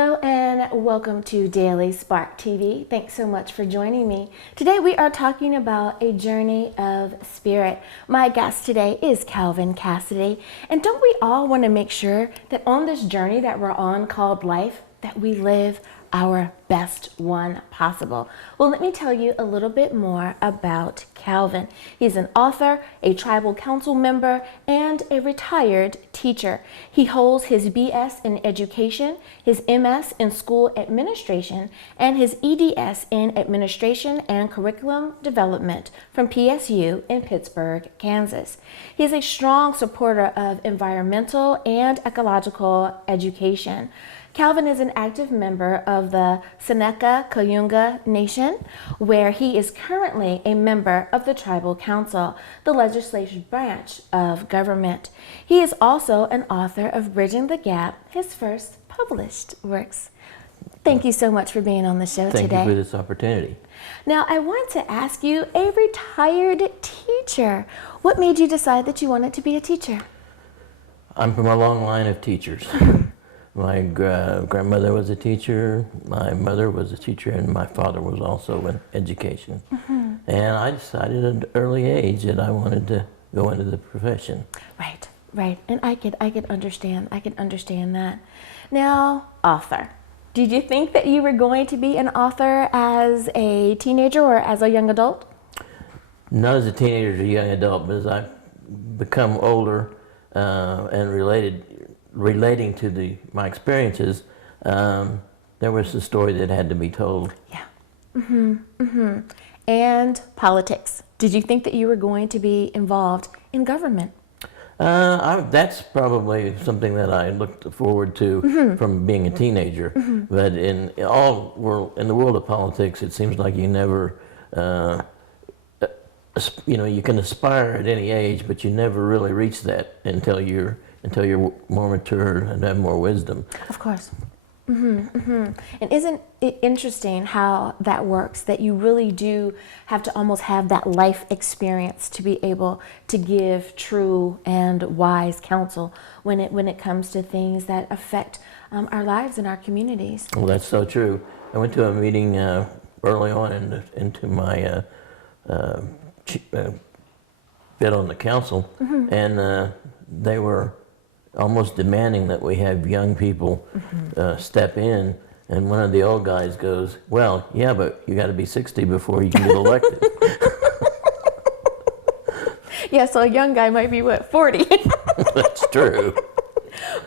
Hello and welcome to Daily Spark TV. Thanks so much for joining me. Today we are talking about a journey of spirit. My guest today is Calvin Cassady. And don't we all want to make sure that on this journey that we're on called life, that we live our best one possible? Well, let me tell you a little bit more about Calvin. He's an author, a tribal council member, and a retired teacher. He holds his BS in education, his MS in school administration, and his EDS in administration and curriculum development from PSU in Pittsburgh, Kansas. He is a strong supporter of environmental and ecological education. Calvin is an active member of the Seneca Cayuga Nation, where he is currently a member of the Tribal Council, the legislative branch of government. He is also an author of Bridging the Gap, his first published works. Thank you so much for being on the show today. Thank you for this opportunity. Now, I want to ask you, a retired teacher, what made you decide that you wanted to be a teacher? I'm from a long line of teachers. My grandmother was a teacher, my mother was a teacher, and my father was also in education. And I decided at an early age that I wanted to go into the profession. Right. And I could understand that. Now, author. Did you think that you were going to be an author as a teenager or as a young adult? Not as a teenager or a young adult, but as I've become older and relating to my experiences, there was a story that had to be told. Yeah. And politics. Did you think that you were going to be involved in government? That's probably something that I looked forward to from being a teenager. But in the world of politics, it seems like you never, you can aspire at any age, but you never really reach that until you're more mature and have more wisdom. Of course. And isn't it interesting how that works, that you really do have to almost have that life experience to be able to give true and wise counsel when it comes to things that affect our lives and our communities? Well, that's so true. I went to a meeting early on into my bid on the council, and they were almost demanding that we have young people step in, and one of the old guys goes, "Well, yeah, but you got to be 60 before you can get elected." Yeah, so a young guy might be, 40? That's true.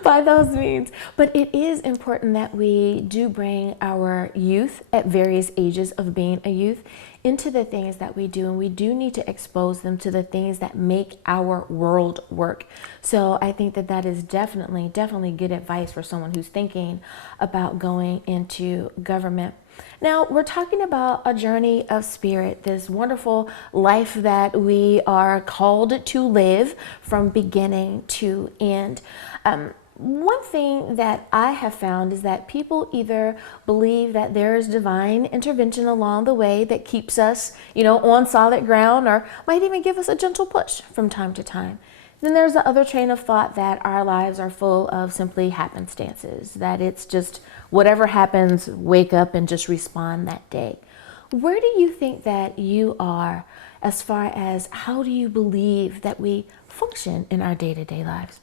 By those means. But it is important that we do bring our youth at various ages of being a youth into the things that we do, and we do need to expose them to the things that make our world work. So I think that is definitely good advice for someone who's thinking about going into government. Now, we're talking about a journey of spirit, this wonderful life that we are called to live from beginning to end. One thing that I have found is that people either believe that there is divine intervention along the way that keeps us, on solid ground, or might even give us a gentle push from time to time. Then there's the other train of thought that our lives are full of simply happenstances, that it's just whatever happens, wake up and just respond that day. Where do you think that you are as far as how do you believe that we function in our day-to-day lives?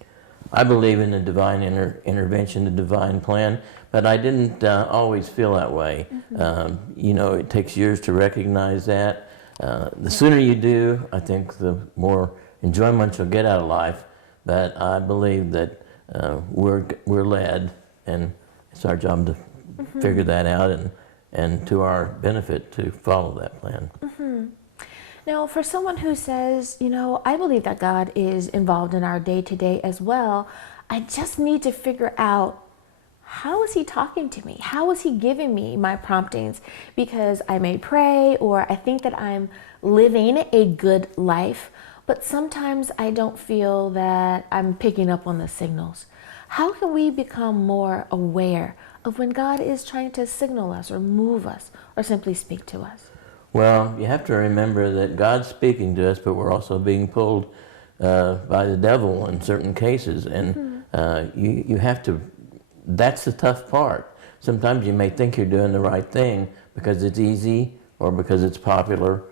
I believe in the divine intervention, the divine plan, but I didn't always feel that way. It takes years to recognize that. The sooner you do, I think the more enjoyment you'll get out of life. But I believe that we're led, and it's our job to figure that out and to our benefit to follow that plan. Now, for someone who says, I believe that God is involved in our day-to-day as well, I just need to figure out, how is he talking to me? How is he giving me my promptings? Because I may pray, or I think that I'm living a good life, but sometimes I don't feel that I'm picking up on the signals. How can we become more aware of when God is trying to signal us or move us or simply speak to us? Well, you have to remember that God's speaking to us, but we're also being pulled by the devil in certain cases, and you have to. That's the tough part. Sometimes you may think you're doing the right thing because it's easy or because it's popular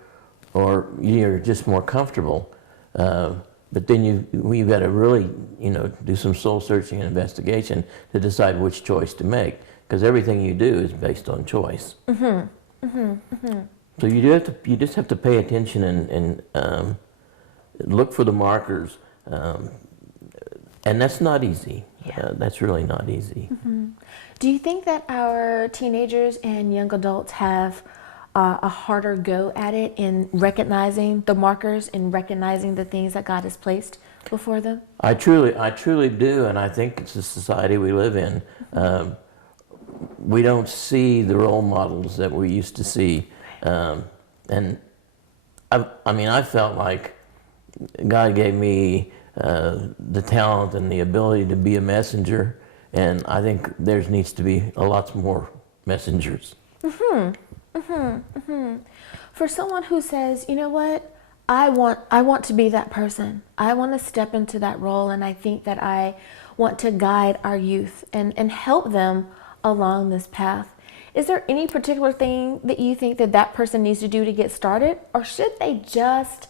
or you're just more comfortable. But then you've got to really, do some soul searching and investigation to decide which choice to make, because everything you do is based on choice. So you just have to pay attention and look for the markers, and that's not easy. Yeah. That's really not easy. Do you think that our teenagers and young adults have a harder go at it in recognizing the markers and recognizing the things that God has placed before them? I truly do, and I think it's the society we live in. We don't see the role models that we used to see, and I felt like God gave me the talent and the ability to be a messenger, and I think there needs to be a lot more messengers. For someone who says, you know what, I want to be that person. I want to step into that role, and I think that I want to guide our youth and help them along this path. Is there any particular thing that you think that person needs to do to get started, or should they just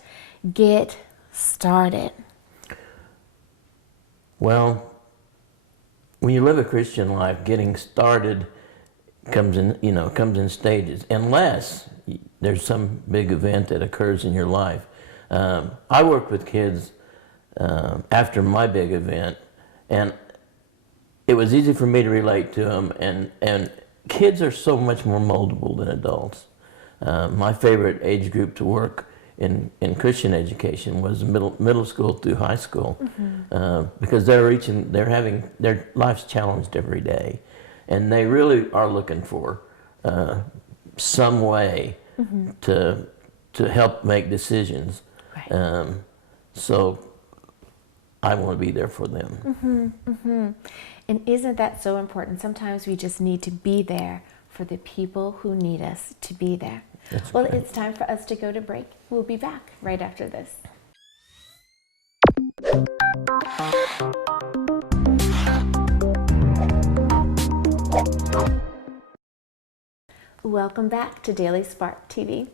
get started? Well, when you live a Christian life, getting started comes in stages, unless there's some big event that occurs in your life. I worked with kids after my big event, and it was easy for me to relate to them, and kids are so much more moldable than adults. My favorite age group to work in Christian education was middle school through high school, because they're having their lives challenged every day, and they really are looking for some way to help make decisions. Right. So I want to be there for them. And isn't that so important? Sometimes we just need to be there for the people who need us to be there. That's Well, right. it's time for us to go to break. We'll be back right after this. Welcome back to Daily Spark TV.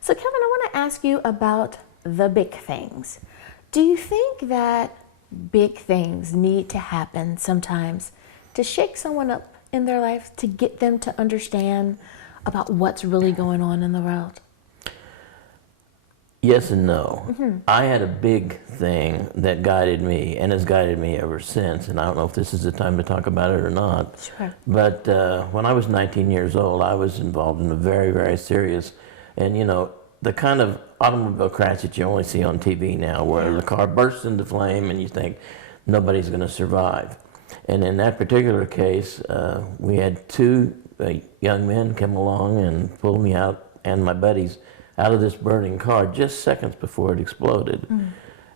So Kevin, I want to ask you about the big things. Do you think that big things need to happen sometimes to shake someone up in their life, to get them to understand about what's really going on in the world? Yes and no. I had a big thing that guided me and has guided me ever since, and I don't know if this is the time to talk about it or not. Sure. But when I was 19 years old, I was involved in a very, very serious, and the kind of automobile crash that you only see on TV now, where the car bursts into flame and you think nobody's going to survive. And in that particular case, we had two young men come along and pull me out and my buddies out of this burning car just seconds before it exploded.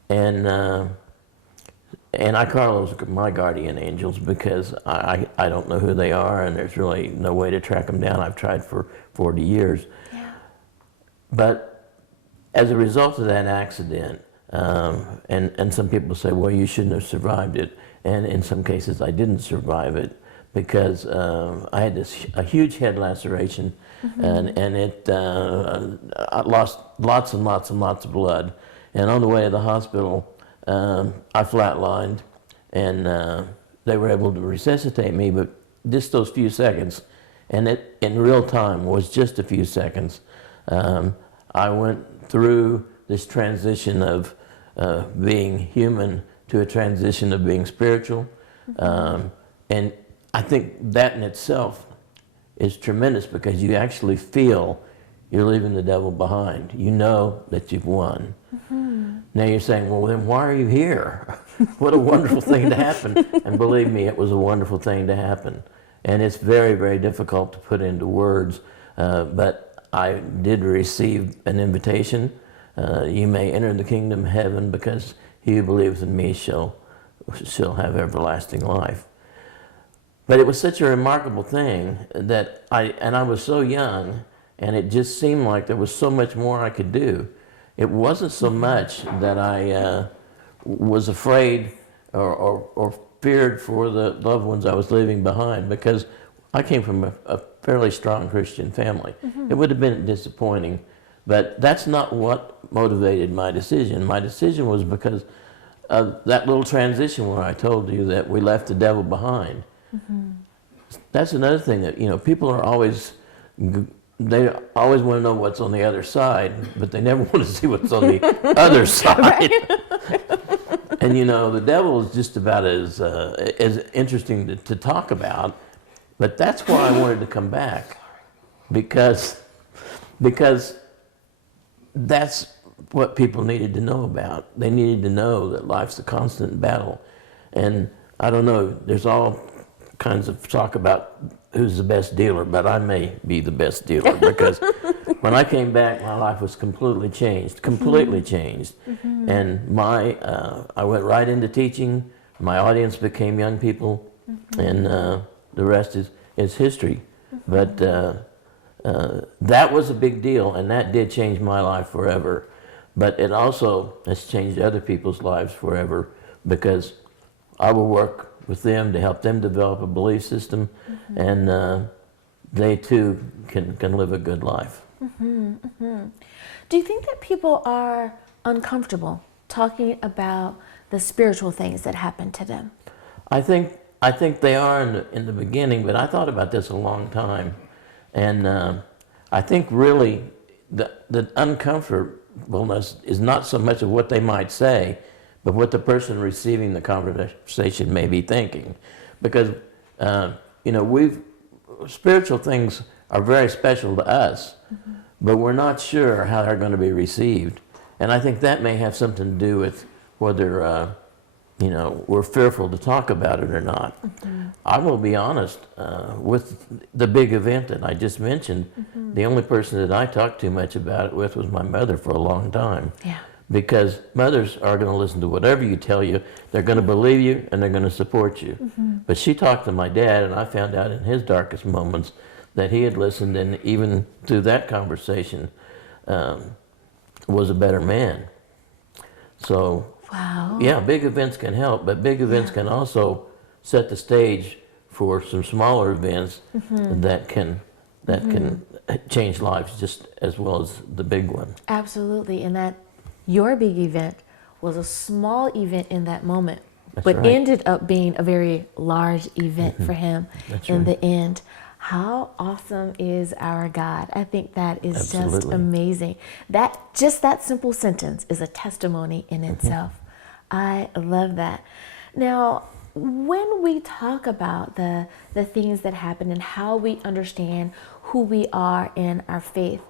And I call those my guardian angels, because I don't know who they are, and there's really no way to track them down. I've tried for 40 years. Yeah. But as a result of that accident, and some people say, well, you shouldn't have survived it. And in some cases, I didn't survive it, because I had a huge head laceration, and it I lost lots and lots and lots of blood. And on the way to the hospital, I flatlined, and they were able to resuscitate me, but just those few seconds, and it in real time was just a few seconds. I went through this transition of being human to a transition of being spiritual, and I think that in itself is tremendous, because you actually feel you're leaving the devil behind. You know that you've won. Now you're saying, well, then why are you here? What a wonderful thing to happen. And believe me, it was a wonderful thing to happen. And it's very, very difficult to put into words, but I did receive an invitation. You may enter the kingdom of heaven, because he who believes in me shall have everlasting life. But it was such a remarkable thing that I was so young, and it just seemed like there was so much more I could do. It wasn't so much that I was afraid or feared for the loved ones I was leaving behind, because I came from a fairly strong Christian family. It would have been disappointing, but that's not what motivated my decision. My decision was because of that little transition where I told you that we left the devil behind. That's another thing that, people are always, they always want to know what's on the other side, but they never want to see what's on the other side. And the devil is just about as interesting to talk about, but that's why I wanted to come back, because that's what people needed to know about. They needed to know that life's a constant battle. And I don't know, there's all kinds of talk about who's the best dealer, but I may be the best dealer, because when I came back, my life was completely changed. And I went right into teaching. My audience became young people, and the rest is history. But that was a big deal, and that did change my life forever. But it also has changed other people's lives forever, because I will work with them to help them develop a belief system, and they too can live a good life. Do you think that people are uncomfortable talking about the spiritual things that happen to them? I think they are in the beginning, but I thought about this a long time, and I think really the uncomfortableness is not so much of what they might say, but what the person receiving the conversation may be thinking, because spiritual things are very special to us, but we're not sure how they're going to be received, and I think that may have something to do with whether we're fearful to talk about it or not. I will be honest, with the big event that I just mentioned, the only person that I talked too much about it with was my mother for a long time. Yeah. Because mothers are going to listen to whatever you tell you. They're going to believe you, and they're going to support you. But she talked to my dad, and I found out in his darkest moments that he had listened, and even through that conversation was a better man. So, wow. Yeah, big events can help, but big events can also set the stage for some smaller events that can change lives just as well as the big one. Absolutely, and that your big event was a small event in that moment, That's but right. ended up being a very large event for him in the end. How awesome is our God? I think that is Absolutely. just amazing. That simple sentence is a testimony in itself. I love that. Now, when we talk about the things that happen and how we understand who we are in our faith,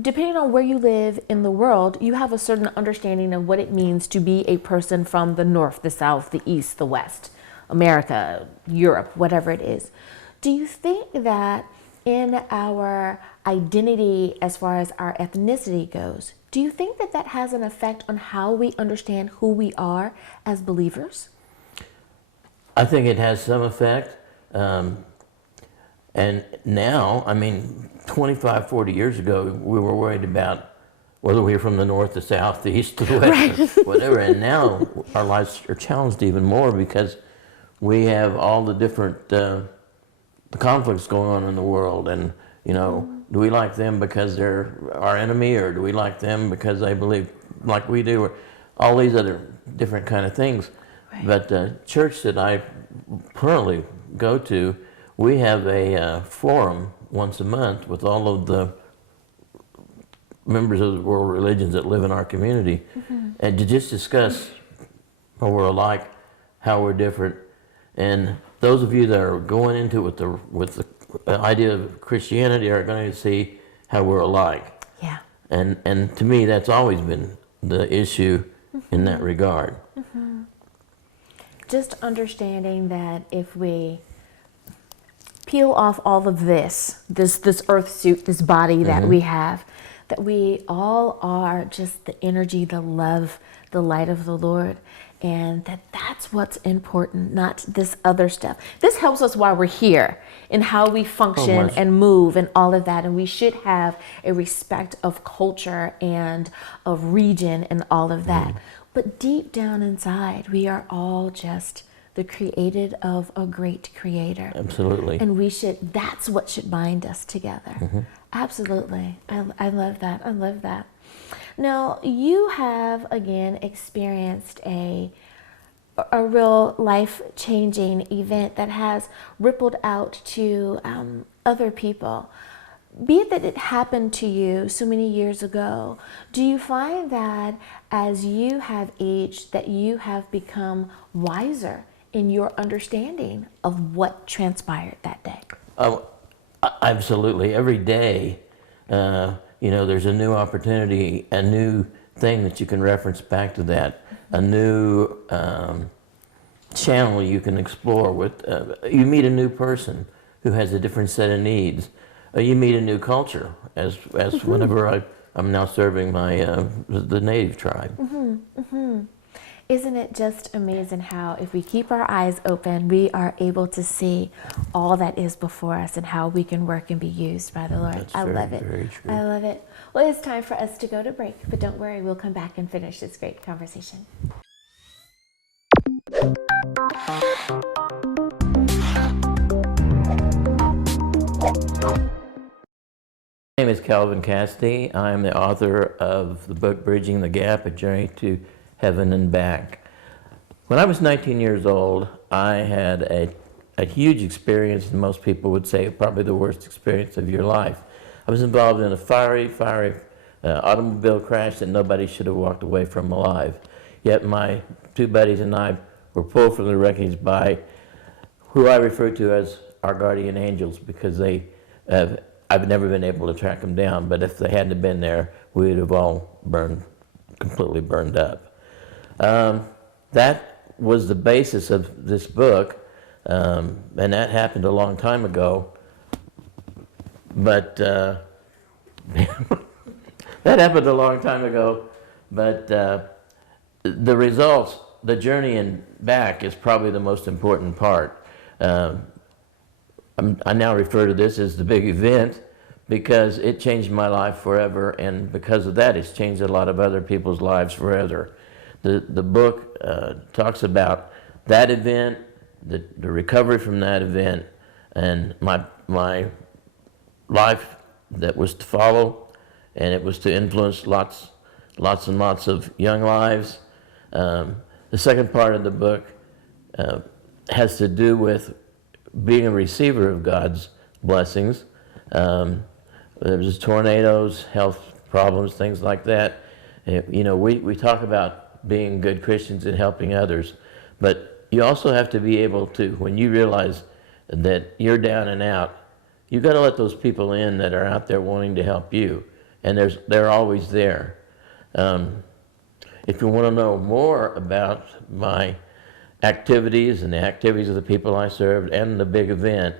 depending on where you live in the world, you have a certain understanding of what it means to be a person from the north, the south, the east, the west, America, Europe, whatever it is. Do you think that in our identity as far as our ethnicity goes, do you think that that has an effect on how we understand who we are as believers? I think it has some effect. And now, 25, 40 years ago, we were worried about whether we were from the north, the south, the east, the west, or whatever. And now our lives are challenged even more because we have all the different the conflicts going on in the world. And, do we like them because they're our enemy, or do we like them because they believe like we do, or all these other different kind of things. Right. But the church that I currently go to, we have a forum once a month with all of the members of the world religions that live in our community, and to just discuss how we're alike, how we're different. And those of you that are going into it with the idea of Christianity are going to see how we're alike. Yeah. And to me, that's always been the issue in that regard. Just understanding that if we peel off all of this earth suit, this body that we have, that we all are just the energy, the love, the light of the Lord, and that's what's important, not this other stuff. This helps us while we're here in how we function and move and all of that, and we should have a respect of culture and of region and all of that. But deep down inside, we are all just the created of a great creator. Absolutely. And that's what should bind us together. Absolutely. I love that. I love that. Now, you have, again, experienced a real life-changing event that has rippled out to other people. Be it that it happened to you so many years ago, do you find that as you have aged, that you have become wiser in your understanding of what transpired that day? Oh, absolutely. Every day, there's a new opportunity, a new thing that you can reference back to that, a new channel you can explore with. You meet a new person who has a different set of needs. You meet a new culture, as whenever I'm now serving the native tribe. Isn't it just amazing how if we keep our eyes open, we are able to see all that is before us and how we can work and be used by the Lord? That's I love it. very true. I love it. Well, it's time for us to go to break, but don't worry, we'll come back and finish this great conversation. My name is Calvin Cassady. I'm the author of the book Bridging the Gap, A Journey to Heaven and Back. When I was 19 years old, I had a huge experience, and most people would say probably the worst experience of your life. I was involved in a fiery automobile crash that nobody should have walked away from alive. Yet my two buddies and I were pulled from the wreckage by who I refer to as our guardian angels, because I've never been able to track them down, but if they hadn't been there, we would have all completely burned up. That was the basis of this book, and that happened a long time ago. But that happened a long time ago. But the results, the journey and back, is probably the most important part. I now refer to this as the big event because it changed my life forever, and because of that, it's changed a lot of other people's lives forever. The book talks about that event, the recovery from that event, and my life that was to follow, and it was to influence lots and lots of young lives. The second part of the book has to do with being a receiver of God's blessings. There was tornadoes, health problems, things like that. We talk about being good Christians and helping others, but you also have to be able to, when you realize that you're down and out, you've got to let those people in that are out there wanting to help you, and they're always there. If you want to know more about my activities and the activities of the people I served and the big event,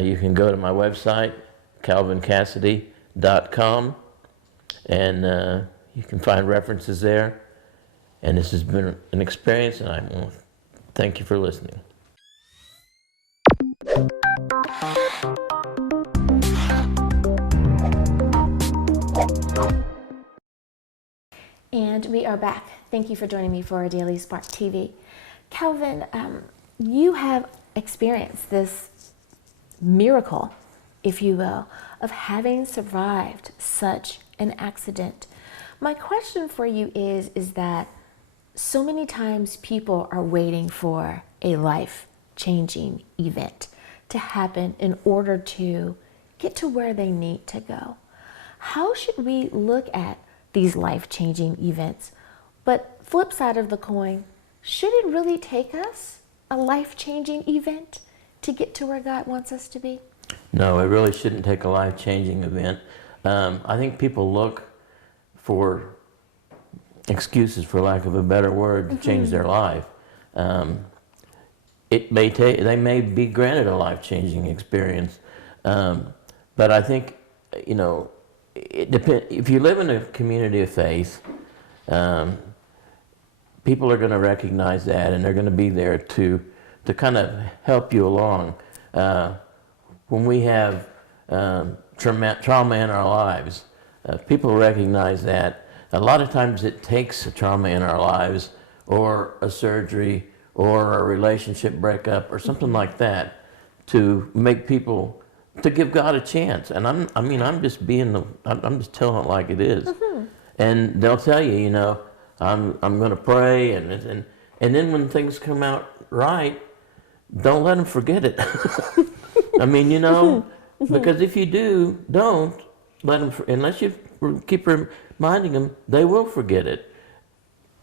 you can go to my website, calvincassady.com, and you can find references there. And this has been an experience, and I want to thank you for listening. And we are back. Thank you for joining me for Daily Spark TV. Calvin, you have experienced this miracle, if you will, of having survived such an accident. My question for you is that so many times people are waiting for a life-changing event to happen in order to get to where they need to go. How should we look at these life-changing events? But flip side of the coin, should it really take us a life-changing event to get to where God wants us to be? No, it really shouldn't take a life-changing event. I think people look for excuses, for lack of a better word, to change their life. They may be granted a life-changing experience, but I think, it depends. If you live in a community of faith, people are going to recognize that, and they're going to be there to kind of help you along. When we have trauma in our lives, people recognize that. A lot of times it takes a trauma in our lives, or a surgery, or a relationship breakup or something like that, to make people, to give God a chance. And I'm just I'm just telling it like it is. And they'll tell you, you know, I'm going to pray, and then when things come out right, don't let them forget it. I mean, you know, because if you don't let them, unless you keep reminding them, they will forget it,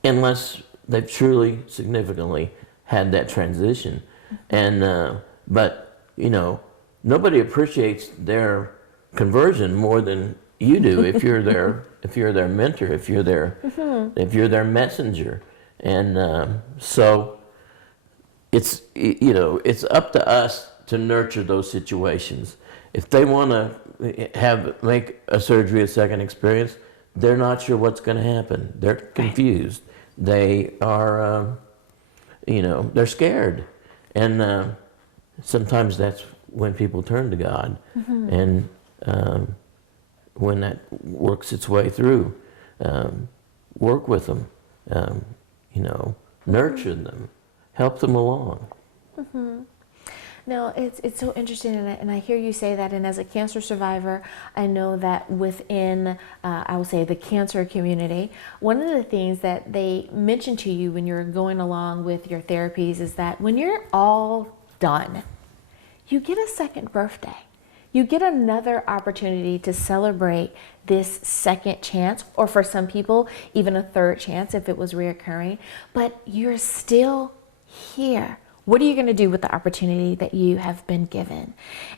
unless they've truly significantly had that transition. And but you know, nobody appreciates their conversion more than you do if you're their mentor, if you're their messenger. And so it's, you know, it's up to us to nurture those situations. If they want to make a surgery a second experience, they're not sure what's going to happen. They're confused. They are, you know, they're scared. And sometimes that's when people turn to God. And when that works its way through, work with them, you know, nurture them, help them along. No, it's so interesting, and I hear you say that. And as a cancer survivor, I know that within, I will say, the cancer community, one of the things that they mention to you when you're going along with your therapies is that when you're all done, you get a second birthday. You get another opportunity to celebrate this second chance, or for some people, even a third chance if it was reoccurring. But you're still here. What are you going to do with the opportunity that you have been given?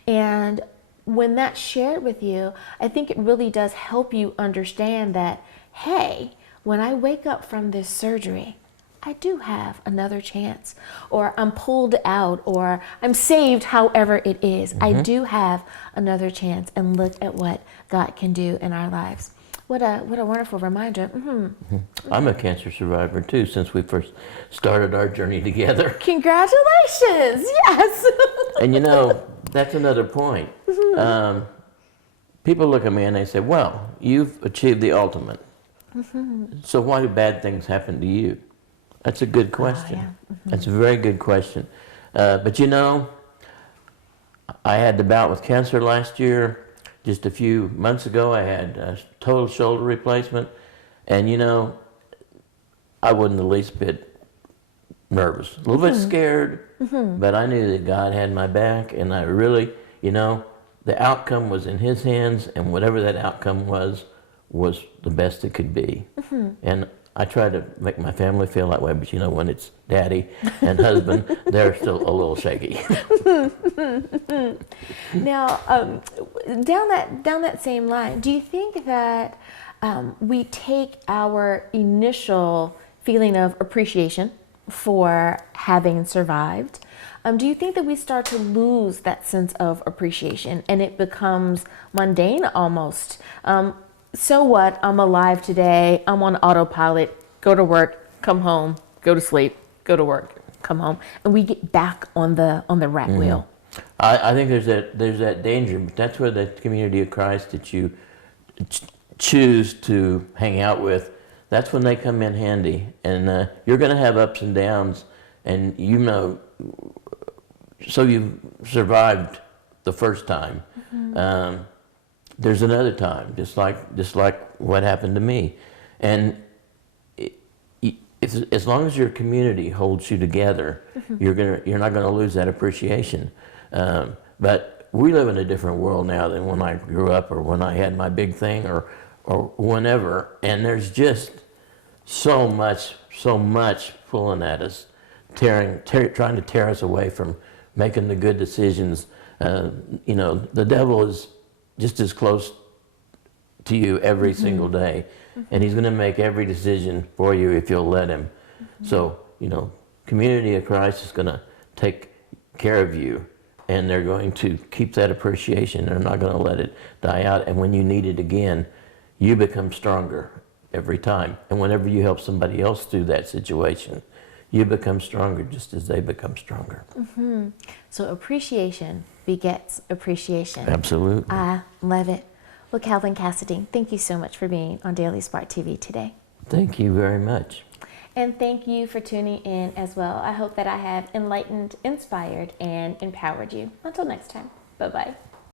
And when that's shared with you, I think it really does help you understand that, hey, when I wake up from this surgery, I do have another chance, or I'm pulled out, or I'm saved, however it is. I do have another chance, and look at what God can do in our lives. What a wonderful reminder. I'm a cancer survivor too, since we first started our journey together. Congratulations, yes. And you know, that's another point. People look at me and they say, well, you've achieved the ultimate. So why do bad things happen to you? That's a good question. That's a very good question. But you know, I had the bout with cancer last year. Just a few months ago, I had a total shoulder replacement. And you know, I wasn't the least bit nervous. A little bit scared, but I knew that God had my back. And I really, you know, the outcome was in His hands. And whatever that outcome was the best it could be. And I try to make my family feel that way, but you know, when it's daddy and husband, they're still a little shaky. Now, down that same line, do you think that we take our initial feeling of appreciation for having survived? Do you think that we start to lose that sense of appreciation and it becomes mundane almost? So what? I'm alive today. I'm on autopilot. Go to work, come home, go to sleep, go to work, come home, and we get back on the rat wheel. I think there's that danger, but that's where the community of Christ that you choose to hang out with, that's when they come in handy. And you're going to have ups and downs, and you know, so you survived the first time. There's another time, just like what happened to me. And as long as your community holds you together, you're not going to lose that appreciation. But we live in a different world now than when I grew up, or when I had my big thing, or whenever. And there's just so much pulling at us, trying to tear us away from making the good decisions. You know, the devil is just as close to you every single day, and he's going to make every decision for you if you'll let him. So, you know, community of Christ is going to take care of you, and they're going to keep that appreciation. They're not going to let it die out. And when you need it again, you become stronger every time. And whenever you help somebody else through that situation, you become stronger just as they become stronger. So appreciation begets appreciation. Absolutely. I love it. Well, Calvin Cassady, thank you so much for being on Daily Spark TV today. Thank you very much. And thank you for tuning in as well. I hope that I have enlightened, inspired, and empowered you. Until next time, bye-bye.